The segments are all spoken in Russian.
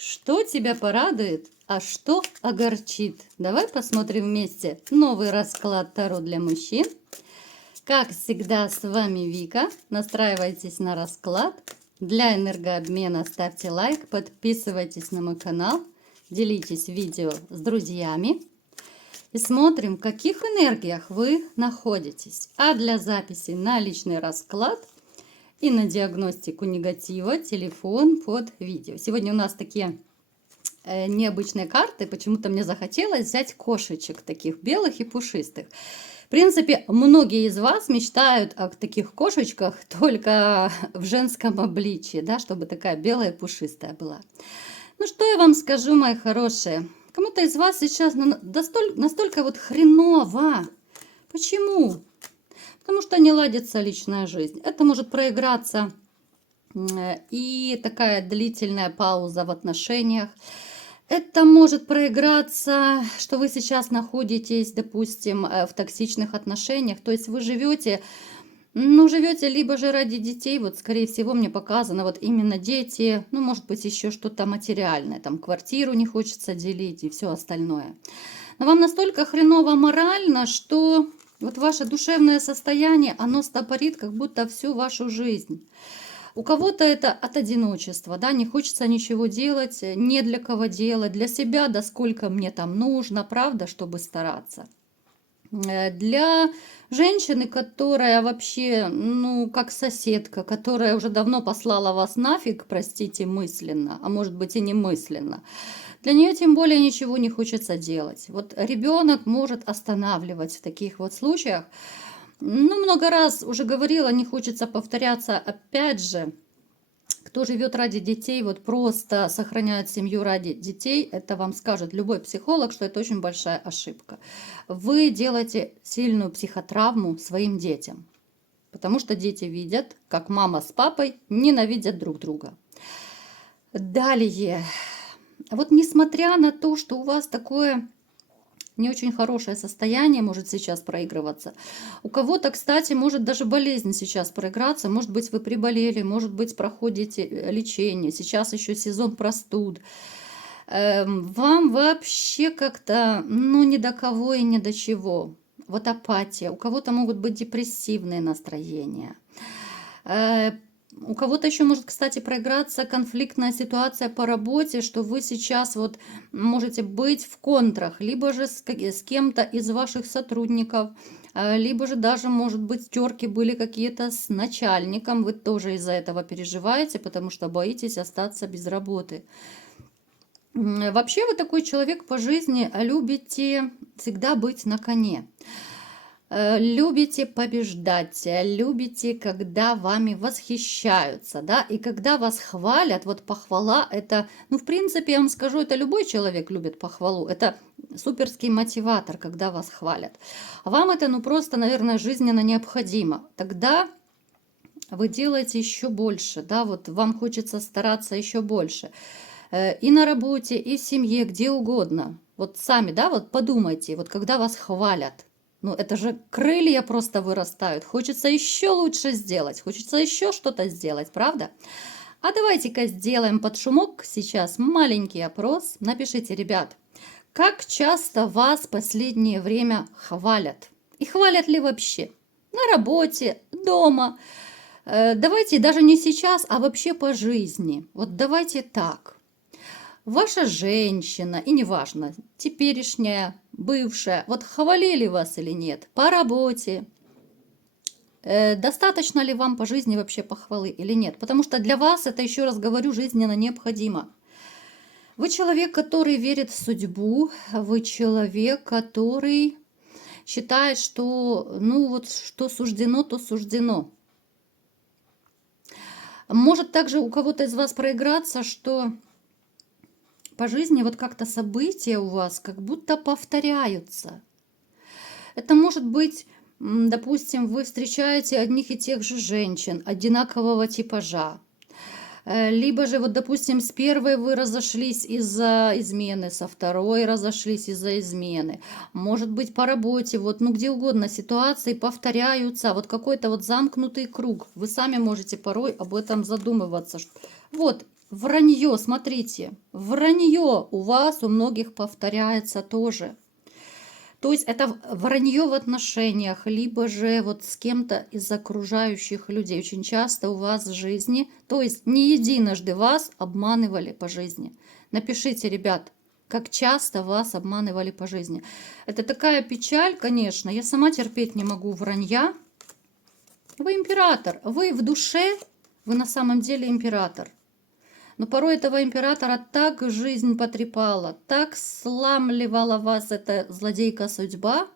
Что тебя порадует, а что огорчит? Давай посмотрим вместе новый расклад Таро для мужчин. Как всегда, с вами Вика. Настраивайтесь на расклад. Для энергообмена ставьте лайк, подписывайтесь на мой канал, делитесь видео с друзьями. И смотрим, в каких энергиях вы находитесь. А для записи на личный расклад и на диагностику негатива телефон под видео. Сегодня у нас такие необычные карты. Почему-то мне захотелось взять кошечек таких белых и пушистых. В принципе, многие из вас мечтают о таких кошечках только в женском обличии, да, чтобы такая белая пушистая была. Ну что я вам скажу, мои хорошие? Кому-то из вас сейчас настолько вот хреново. Почему? Потому что не ладится личная жизнь. Это может проиграться и такая длительная пауза в отношениях. Это может проиграться, что вы сейчас находитесь, допустим, в токсичных отношениях. То есть вы живете, живете либо же ради детей, вот скорее всего мне показано, вот именно дети, может быть еще что-то материальное, там квартиру не хочется делить и все остальное. Но вам настолько хреново морально, что вот ваше душевное состояние, оно стопорит как будто всю вашу жизнь. У кого-то это от одиночества, да, не хочется ничего делать, не для кого делать, для себя, да сколько мне там нужно, правда, чтобы стараться. Для женщины, которая вообще, как соседка, которая уже давно послала вас нафиг, простите, мысленно, а может быть и немысленно, для нее тем более ничего не хочется делать. Вот ребенок может останавливать в таких вот случаях. Много раз уже говорила, не хочется повторяться. Опять же, кто живет ради детей, вот просто сохраняет семью ради детей, это вам скажет любой психолог, что это очень большая ошибка. Вы делаете сильную психотравму своим детям, потому что дети видят, как мама с папой ненавидят друг друга. Далее, вот несмотря на то, что у вас такое не очень хорошее состояние может сейчас проигрываться. У кого-то, кстати, может даже болезнь сейчас проиграться. Может быть, вы приболели, может быть, проходите лечение. Сейчас еще сезон простуд. Вам вообще как-то, ни до кого и ни до чего. Вот апатия. У кого-то могут быть депрессивные настроения. У кого-то еще может, кстати, проиграться конфликтная ситуация по работе, что вы сейчас вот можете быть в контрах, либо же с кем-то из ваших сотрудников, либо же даже, может быть, терки были какие-то с начальником, вы тоже из-за этого переживаете, потому что боитесь остаться без работы. Вообще вы такой человек по жизни, любите всегда быть на коне. Любите побеждать, любите, когда вами восхищаются, да, и когда вас хвалят, вот похвала это, в принципе, я вам скажу, это любой человек любит похвалу, это суперский мотиватор, когда вас хвалят. А вам это, просто, наверное, жизненно необходимо. Тогда вы делаете еще больше, да, вот вам хочется стараться еще больше. И на работе, и в семье, где угодно. Вот сами, да, вот подумайте, вот когда вас хвалят. Это же крылья просто вырастают. Хочется еще лучше сделать. Хочется еще что-то сделать, правда? А давайте-ка сделаем под шумок сейчас маленький опрос. Напишите, ребят, как часто вас в последнее время хвалят? И хвалят ли вообще? На работе, дома. Давайте даже не сейчас, а вообще по жизни. Вот давайте так. Ваша женщина, и неважно, теперешняя, бывшая, вот хвалили вас или нет, по работе, достаточно ли вам по жизни вообще похвалы или нет, потому что для вас это, еще раз говорю, жизненно необходимо. Вы человек, который верит в судьбу, вы человек, который считает, что, что суждено, то суждено. Может также у кого-то из вас проиграться, что по жизни вот как-то события у вас как будто повторяются. Это может быть, допустим, вы встречаете одних и тех же женщин, одинакового типажа. Либо же, вот, допустим, с первой вы разошлись из-за измены, со второй разошлись из-за измены. Может быть, по работе, вот, где угодно ситуации повторяются. Вот какой-то вот замкнутый круг. Вы сами можете порой об этом задумываться. Вот. Вранье, смотрите, вранье у вас, у многих повторяется тоже. То есть это вранье в отношениях, либо же вот с кем-то из окружающих людей. Очень часто у вас в жизни, то есть не единожды вас обманывали по жизни. Напишите, ребят, как часто вас обманывали по жизни. Это такая печаль, конечно. Я сама терпеть не могу вранья. Вы император, вы в душе, вы на самом деле император. Но порой этого императора так жизнь потрепала, так сламливала вас эта злодейка судьба.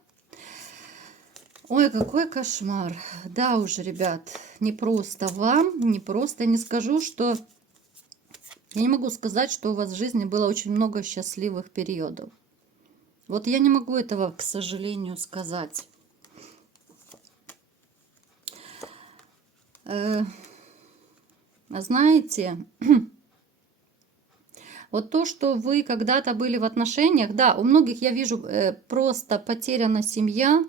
Ой, какой кошмар. Да уж, ребят, не просто вам, не просто. Не скажу, что... Я не могу сказать, что у вас в жизни было очень много счастливых периодов. Вот я не могу этого, к сожалению, сказать. Знаете... Вот то, что вы когда-то были в отношениях, да, у многих, я вижу, просто потеряна семья,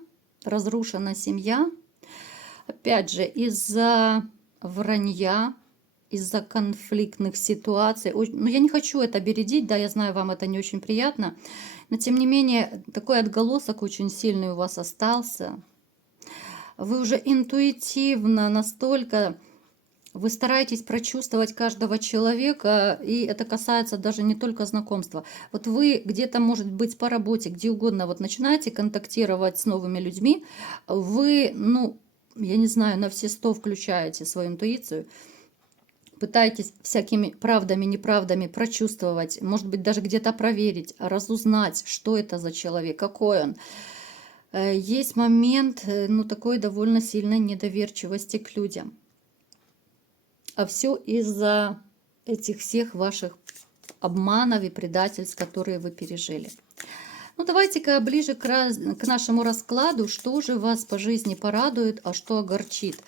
разрушена семья. Опять же, из-за вранья, из-за конфликтных ситуаций. Ну, я не хочу это бередить, да, я знаю, вам это не очень приятно. Но, тем не менее, такой отголосок очень сильный у вас остался. Вы уже интуитивно настолько... Вы стараетесь прочувствовать каждого человека, и это касается даже не только знакомства. Вот вы где-то, может быть, по работе, где угодно, вот начинаете контактировать с новыми людьми, вы, ну, я не знаю, на все 100 включаете свою интуицию, пытаетесь всякими правдами, неправдами прочувствовать, может быть, даже где-то проверить, разузнать, что это за человек, какой он. Есть момент, ну, такой довольно сильной недоверчивости к людям. А все из-за этих всех ваших обманов и предательств, которые вы пережили. Ну, давайте-ка ближе к нашему раскладу, что же вас по жизни порадует, а что огорчит.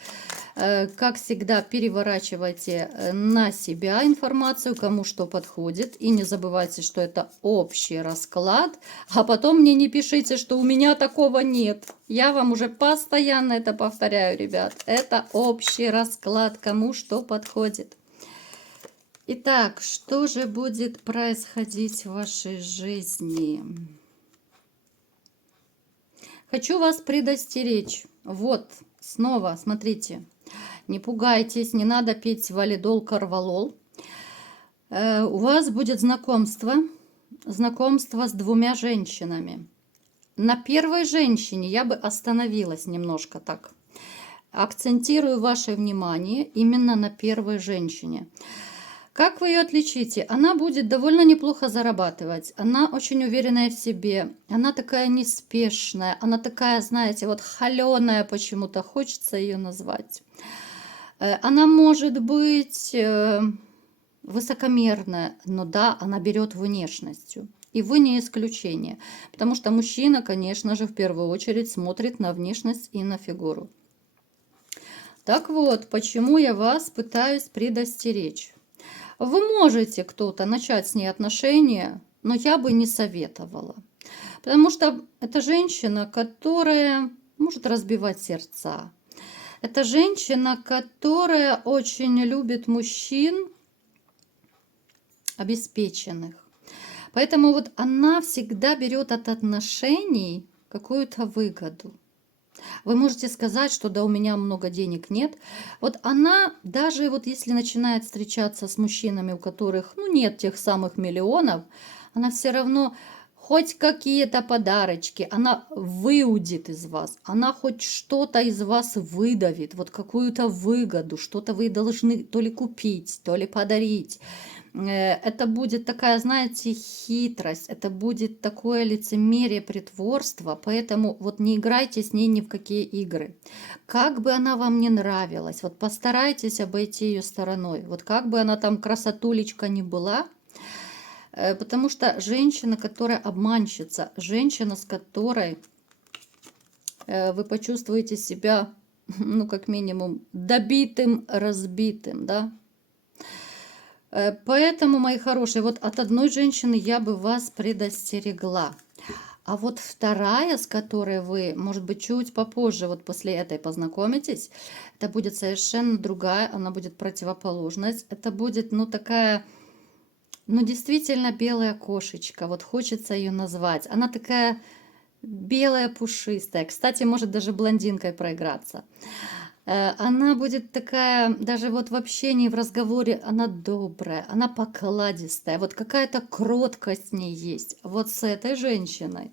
Как всегда, переворачивайте на себя информацию, кому что подходит. И не забывайте, что это общий расклад. А потом мне не пишите, что у меня такого нет. Я вам уже постоянно это повторяю, ребят. Это общий расклад, кому что подходит. Итак, что же будет происходить в вашей жизни? Хочу вас предостеречь. Вот, снова, смотрите. Не пугайтесь, не надо пить валидол, корвалол. У вас будет знакомство с 2 женщинами. На первой женщине я бы остановилась немножко так. Акцентирую ваше внимание именно на первой женщине. Как вы ее отличите? Она будет довольно неплохо зарабатывать. Она очень уверенная в себе. Она такая неспешная. Она такая, знаете, вот холеная почему-то. Хочется ее назвать. Она может быть высокомерная, но да, она берет внешностью. И вы не исключение. Потому что мужчина, конечно же, в первую очередь смотрит на внешность и на фигуру. Так вот, почему я вас пытаюсь предостеречь. Вы можете кто-то начать с ней отношения, но я бы не советовала. Потому что это женщина, которая может разбивать сердца. Это женщина, которая очень любит мужчин обеспеченных. Поэтому вот она всегда берет от отношений какую-то выгоду. Вы можете сказать, что да, у меня много денег нет. Вот она, даже вот если начинает встречаться с мужчинами, у которых, ну, нет тех самых миллионов, она все равно хоть какие-то подарочки, она выудит из вас, она хоть что-то из вас выдавит, вот какую-то выгоду, что-то вы должны то ли купить, то ли подарить. Это будет такая, знаете, хитрость, это будет такое лицемерие, притворство, поэтому вот не играйте с ней ни в какие игры. Как бы она вам не нравилась, вот постарайтесь обойти ее стороной, вот как бы она там красотулечка ни была, потому что женщина, которая обманщица, женщина, с которой вы почувствуете себя, ну, как минимум, добитым, разбитым, да. Поэтому, мои хорошие, вот от одной женщины я бы вас предостерегла. А вот вторая, с которой вы, может быть, чуть попозже, вот после этой познакомитесь, это будет совершенно другая, она будет противоположность. Это будет, ну, такая, ну, действительно белая кошечка, вот хочется ее назвать. Она такая белая, пушистая. Кстати, может даже блондинкой проиграться. Она будет такая, даже вот в общении, в разговоре, она добрая, она покладистая, вот какая-то кроткость в ней есть. Вот с этой женщиной.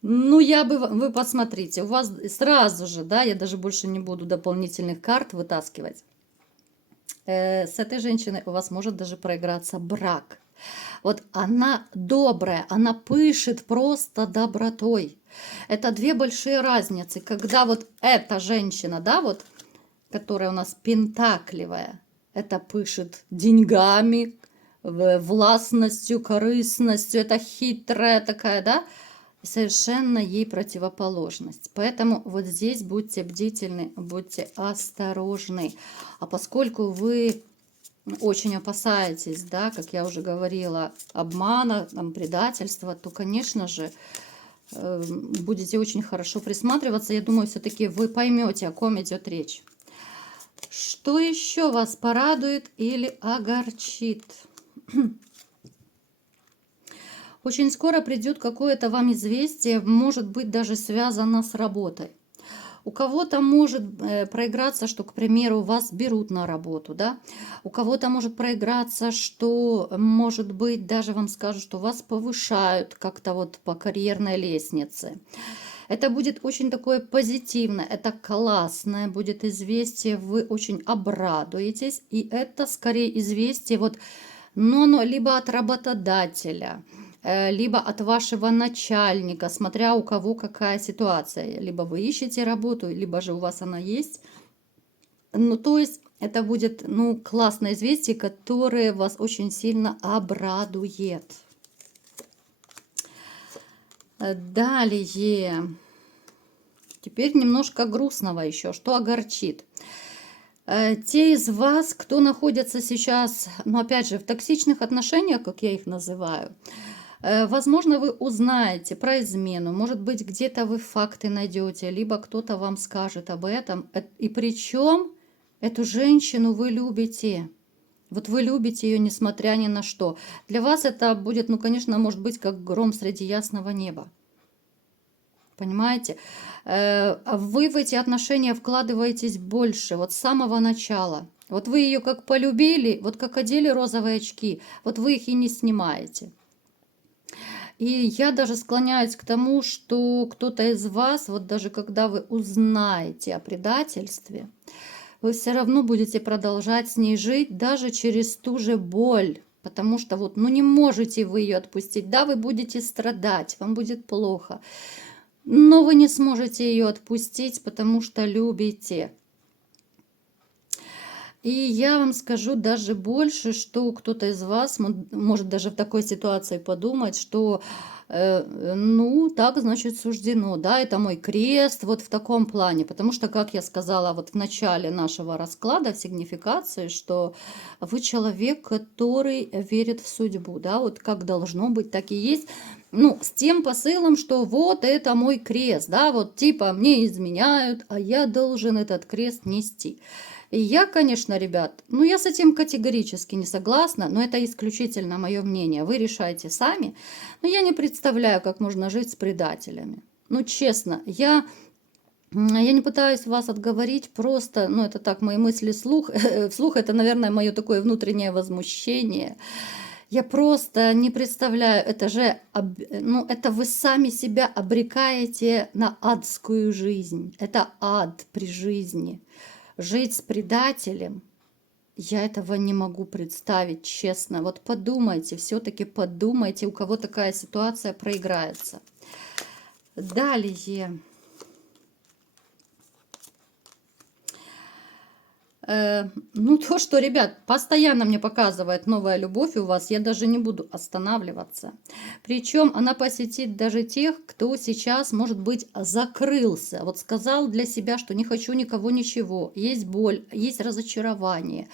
Ну, вы посмотрите, у вас сразу же, да, я даже больше не буду дополнительных карт вытаскивать. С этой женщиной у вас может даже проиграться брак. Вот она добрая, она пышет просто добротой. Это две большие разницы, когда вот эта женщина, да, вот, которая у нас пентакливая, это пышет деньгами, властностью, корыстностью, это хитрая такая, да, совершенно ей противоположность. Поэтому вот здесь будьте бдительны, будьте осторожны. А поскольку вы очень опасаетесь, да, как я уже говорила, обмана, там, предательства, то, конечно же, будете очень хорошо присматриваться. Я думаю, все-таки вы поймете, о ком идет речь. Что еще вас порадует или огорчит? Очень скоро придет какое-то вам известие, может быть, даже связано с работой. У кого-то может проиграться, что, к примеру, вас берут на работу, да? У кого-то может проиграться, что, может быть, даже вам скажут, что вас повышают как-то вот по карьерной лестнице. Это будет очень такое позитивное, это классное будет известие, вы очень обрадуетесь, и это скорее известие вот, но оно либо от работодателя, либо от вашего начальника, смотря у кого какая ситуация. Либо вы ищете работу, либо же у вас она есть. Ну, то есть это будет, ну, классное известие, которое вас очень сильно обрадует. Далее. Теперь немножко грустного еще, что огорчит. Те из вас, кто находится сейчас, ну, опять же, в токсичных отношениях, как я их называю, возможно, вы узнаете про измену, может быть, где-то вы факты найдете, либо кто-то вам скажет об этом. И причем эту женщину вы любите. Вот вы любите ее, несмотря ни на что. Для вас это будет, ну, конечно, может быть, как гром среди ясного неба. Понимаете? А вы в эти отношения вкладываетесь больше, вот с самого начала. Вот вы ее как полюбили, вот как одели розовые очки, вот вы их и не снимаете. И я даже склоняюсь к тому, что кто-то из вас, вот даже когда вы узнаете о предательстве, вы все равно будете продолжать с ней жить даже через ту же боль. Потому что вот, ну не можете вы ее отпустить. Да, вы будете страдать, вам будет плохо. Но вы не сможете ее отпустить, потому что любите. И я вам скажу даже больше, что кто-то из вас может даже в такой ситуации подумать, что ну, так, значит, суждено, да, это мой крест, вот в таком плане, потому что, как я сказала вот в начале нашего расклада, в сигнификации, что вы человек, который верит в судьбу, да, вот как должно быть, так и есть, ну, с тем посылом, что вот это мой крест, да, вот типа мне изменяют, а я должен этот крест нести. И я, конечно, ребят, ну я с этим категорически не согласна, но это исключительно мое мнение. Вы решайте сами. Но я не представляю, как можно жить с предателями. Ну, честно, я не пытаюсь вас отговорить, просто, ну, это так, мои мысли вслух. Вслух это, наверное, мое такое внутреннее возмущение. Я просто не представляю, это же, ну, это вы сами себя обрекаете на адскую жизнь. Это ад при жизни. Жить с предателем, я этого не могу представить, честно. Вот подумайте, все-таки подумайте, у кого такая ситуация проиграется. Далее. Ну, то, что, ребят, постоянно мне показывает новая любовь у вас, я даже не буду останавливаться. Причем она посетит даже тех, кто сейчас, может быть, закрылся. Вот сказал для себя, что не хочу никого, ничего. Есть боль, есть разочарование.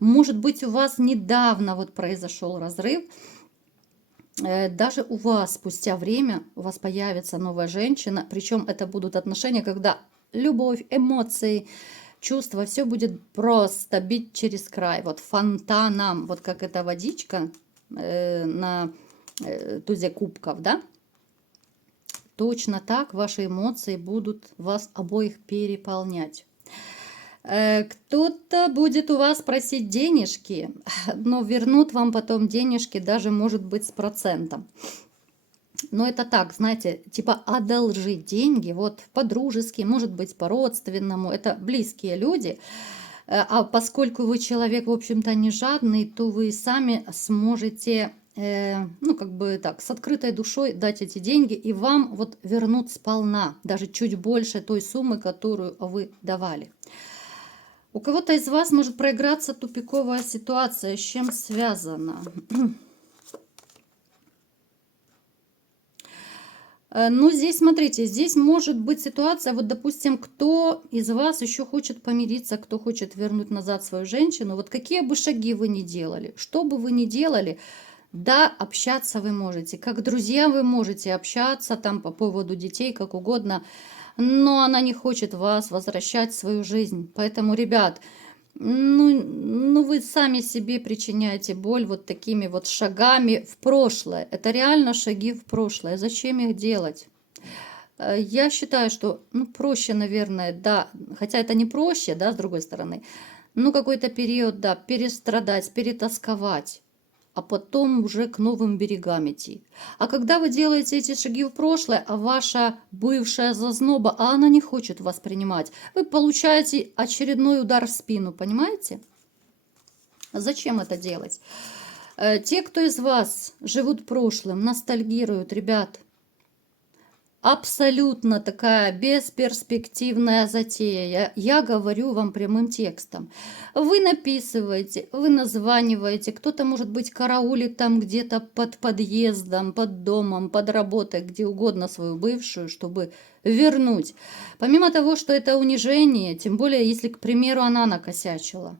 Может быть, у вас недавно вот произошел разрыв. даже у вас спустя время у вас появится новая женщина, причем это будут отношения, когда любовь, эмоции, чувства, все будет просто бить через край, вот фонтаном, вот как эта водичка на тузе кубков, да? Точно так ваши эмоции будут вас обоих переполнять. Кто-то будет у вас просить денежки, но вернут вам потом денежки даже, может быть, с процентом. Но это так, знаете, типа одолжить деньги, вот по-дружески, может быть, по-родственному, это близкие люди. А поскольку вы человек, в общем-то, не жадный, то вы сами сможете, ну, как бы так, с открытой душой дать эти деньги, и вам вот вернут сполна, даже чуть больше той суммы, которую вы давали. У кого-то из вас может проиграться тупиковая ситуация. С чем связана? Ну, здесь, смотрите, здесь может быть ситуация, вот, допустим, кто из вас еще хочет помириться, кто хочет вернуть назад свою женщину, вот какие бы шаги вы ни делали, что бы вы ни делали, да, общаться вы можете, как друзья вы можете общаться там по поводу детей, как угодно, но она не хочет вас возвращать в свою жизнь. Поэтому, ребят, ну вы сами себе причиняете боль вот такими вот шагами в прошлое. Это реально шаги в прошлое. Зачем их делать? Я считаю, что, ну, проще, наверное, да, хотя это не проще, да, с другой стороны, ну, какой-то период, да, перестрадать, перетасковать, а потом уже к новым берегам идти. А когда вы делаете эти шаги в прошлое, а ваша бывшая зазноба, а она не хочет вас принимать, вы получаете очередной удар в спину, понимаете? Зачем это делать? Те, кто из вас живут прошлым, ностальгируют, ребят, абсолютно такая бесперспективная затея. Я говорю вам прямым текстом. Вы написываете, вы названиваете, кто-то, может быть, караулит там где-то под подъездом, под домом, под работой, где угодно свою бывшую, чтобы вернуть. Помимо того, что это унижение, тем более, если, к примеру, она накосячила.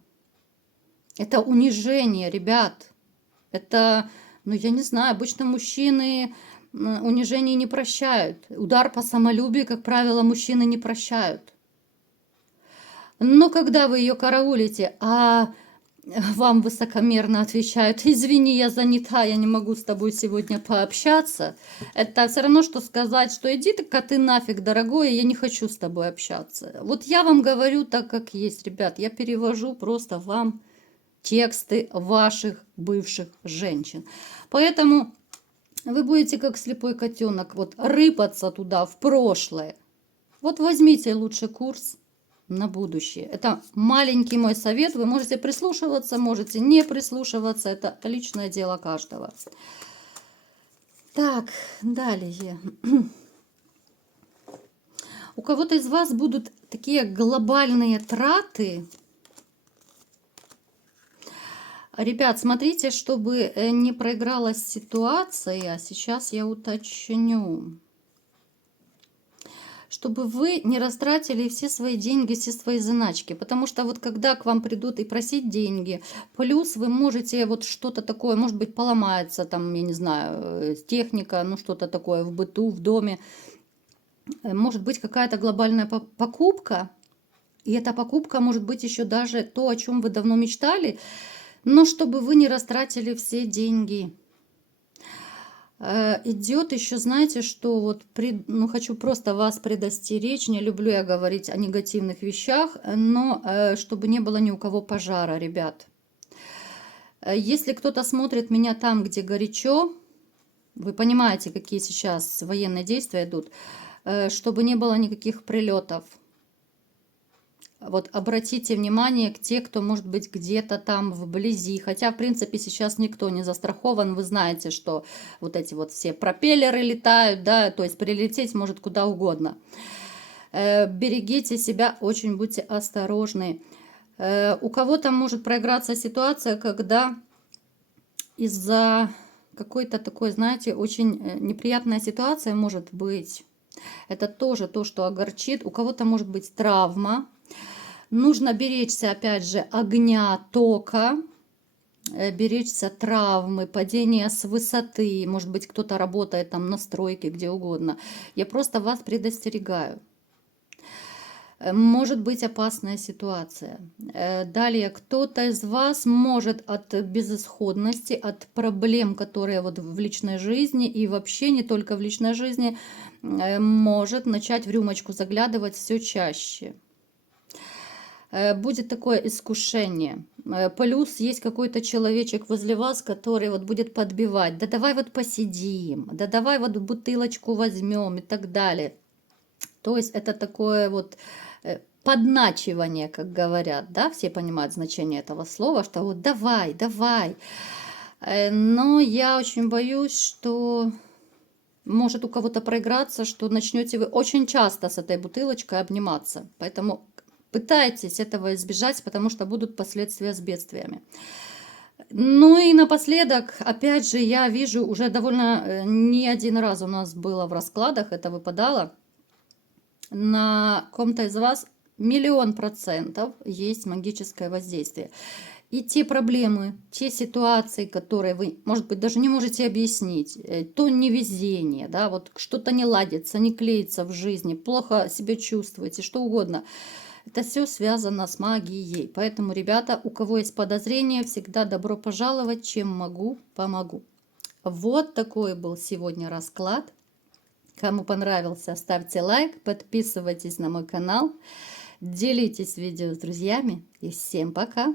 Это унижение, ребят. Это, ну, я не знаю, обычно мужчины унижений не прощают. Удар по самолюбию, как правило, мужчины не прощают. Но когда вы ее караулите, а вам высокомерно отвечают: извини, я занята, я не могу с тобой сегодня пообщаться, это все равно, что сказать, что иди ты нафиг, дорогой, я не хочу с тобой общаться. Вот я вам говорю так, как есть, ребят, я перевожу просто вам тексты ваших бывших женщин. Поэтому вы будете как слепой котенок вот рыпаться туда, в прошлое. Вот возьмите лучше курс на будущее. Это маленький мой совет. Вы можете прислушиваться, можете не прислушиваться. Это личное дело каждого. Так, далее. У кого-то из вас будут такие глобальные траты. Ребят, смотрите, чтобы не проигралась ситуация, сейчас я уточню. Чтобы вы не растратили все свои деньги, все свои заначки. Потому что вот когда к вам придут и просить деньги, плюс вы можете вот что-то такое, может быть, поломается, там, я не знаю, техника, ну что-то такое в быту, в доме. Может быть какая-то глобальная покупка, и эта покупка может быть еще даже то, о чем вы давно мечтали, но чтобы вы не растратили все деньги. Идет еще, знаете, что вот, ну, хочу просто вас предостеречь, не люблю я говорить о негативных вещах, но чтобы не было ни у кого пожара, ребят. Если кто-то смотрит меня там, где горячо, вы понимаете, какие сейчас военные действия идут, чтобы не было никаких прилетов. Вот обратите внимание к те, кто может быть где-то там вблизи. Хотя, в принципе, сейчас никто не застрахован. Вы знаете, что вот эти вот все пропеллеры летают, да, то есть прилететь может куда угодно. Берегите себя, очень будьте осторожны. У кого-то может проиграться ситуация, когда из-за какой-то такой, знаете, очень неприятная ситуация может быть. Это тоже то, что огорчит. У кого-то может быть травма. Нужно беречься, опять же, огня, тока. беречься травмы, падения с высоты. Может быть, кто-то работает там на стройке, где угодно. Я просто вас предостерегаю. Может быть опасная ситуация. Далее, кто-то из вас может от безысходности, от проблем, которые вот в личной жизни и вообще не только в личной жизни, может начать в рюмочку заглядывать все чаще. Будет такое искушение. Плюс есть какой-то человечек возле вас, который вот будет подбивать. Да давай вот посидим, да давай вот бутылочку возьмем и так далее. То есть это такое вот подначивание, как говорят, да, все понимают значение этого слова, что вот давай, давай. Но я очень боюсь, что может у кого-то проиграться, что начнете вы очень часто с этой бутылочкой обниматься. Поэтому пытайтесь этого избежать, потому что будут последствия с бедствиями. Ну и напоследок, опять же, я вижу уже довольно не один раз у нас было в раскладах, это выпадало. На ком-то из вас 1000000% есть магическое воздействие. И те проблемы, те ситуации, которые вы, может быть, даже не можете объяснить, то невезение, да, вот что-то не ладится, не клеится в жизни, плохо себя чувствуете, что угодно. Это все связано с магией. Поэтому, ребята, у кого есть подозрения, всегда добро пожаловать. Чем могу, помогу. Вот такой был сегодня расклад. Кому понравился, ставьте лайк, подписывайтесь на мой канал, делитесь видео с друзьями и всем пока!